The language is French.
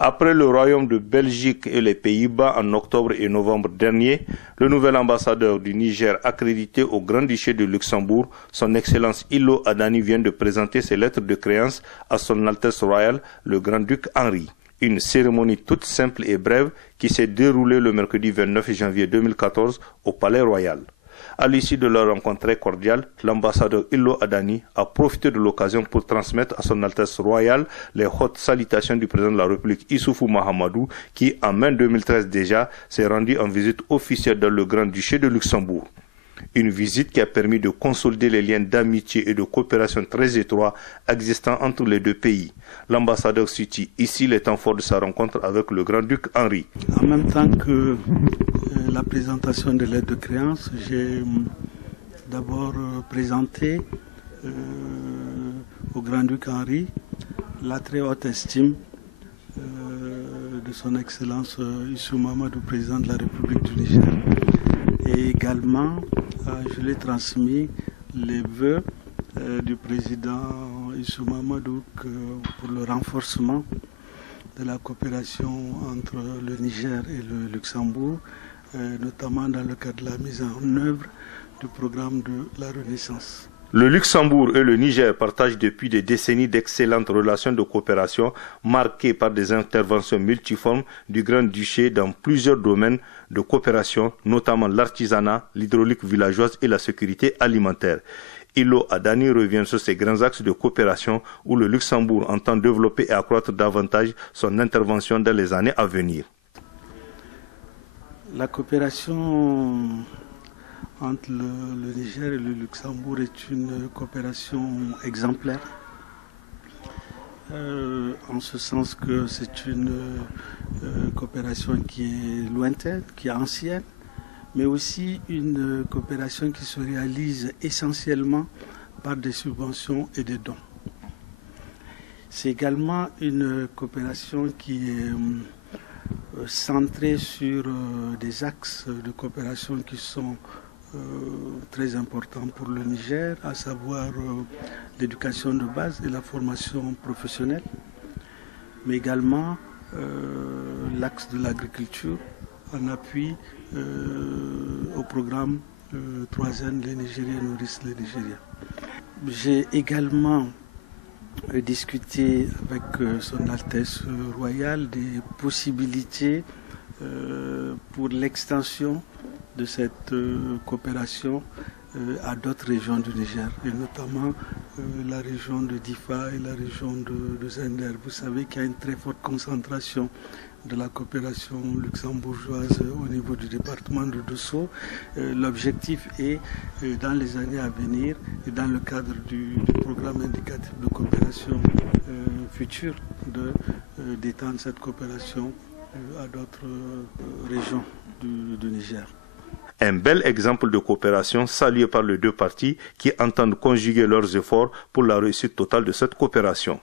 Après le Royaume de Belgique et les Pays-Bas en octobre et novembre dernier, le nouvel ambassadeur du Niger accrédité au Grand-Duché de Luxembourg, son Excellence Ilo Adani, vient de présenter ses lettres de créance à son Altesse royale, le Grand-Duc Henri. Une cérémonie toute simple et brève qui s'est déroulée le mercredi 29 janvier 2014 au Palais Royal. À l'issue de leur rencontre très cordiale, l'ambassadeur Ilo Adani a profité de l'occasion pour transmettre à son Altesse royale les hautes salutations du président de la République Issoufou Mahamadou qui, en mai 2013 déjà, s'est rendu en visite officielle dans le Grand-Duché de Luxembourg. Une visite qui a permis de consolider les liens d'amitié et de coopération très étroits existants entre les deux pays. L'ambassadeur cite ici les temps forts de sa rencontre avec le Grand-Duc Henri. En même temps que la présentation de l'aide de créance, j'ai d'abord présenté au Grand-Duc Henri la très haute estime de son Excellence Issou Mahamadou, président de la République du Niger. Et également, je lui ai transmis les vœux du président Issou Mahamadou pour le renforcement de la coopération entre le Niger et le Luxembourg, notamment dans le cadre de la mise en œuvre du programme de la Renaissance. Le Luxembourg et le Niger partagent depuis des décennies d'excellentes relations de coopération marquées par des interventions multiformes du Grand-Duché dans plusieurs domaines de coopération, notamment l'artisanat, l'hydraulique villageoise et la sécurité alimentaire. Ilo Adani revient sur ces grands axes de coopération où le Luxembourg entend développer et accroître davantage son intervention dans les années à venir. La coopération entre le Niger et le Luxembourg est une coopération exemplaire, en ce sens que c'est une coopération qui est lointaine, qui est ancienne, mais aussi une coopération qui se réalise essentiellement par des subventions et des dons. C'est également une coopération qui est centrée sur des axes de coopération qui sont très important pour le Niger, à savoir l'éducation de base et la formation professionnelle, mais également l'axe de l'agriculture en appui au programme 3N, les Nigériens nourrissent les Nigériens. J'ai également discuté avec son Altesse royale des possibilités pour l'extension de cette coopération à d'autres régions du Niger, et notamment la région de Difa et la région de Zender. Vous savez qu'il y a une très forte concentration de la coopération luxembourgeoise au niveau du département de Dosso. L'objectif est, dans les années à venir, et dans le cadre du programme indicatif de coopération future, d'étendre cette coopération à d'autres régions du Niger. Un bel exemple de coopération salué par les deux parties qui entendent conjuguer leurs efforts pour la réussite totale de cette coopération.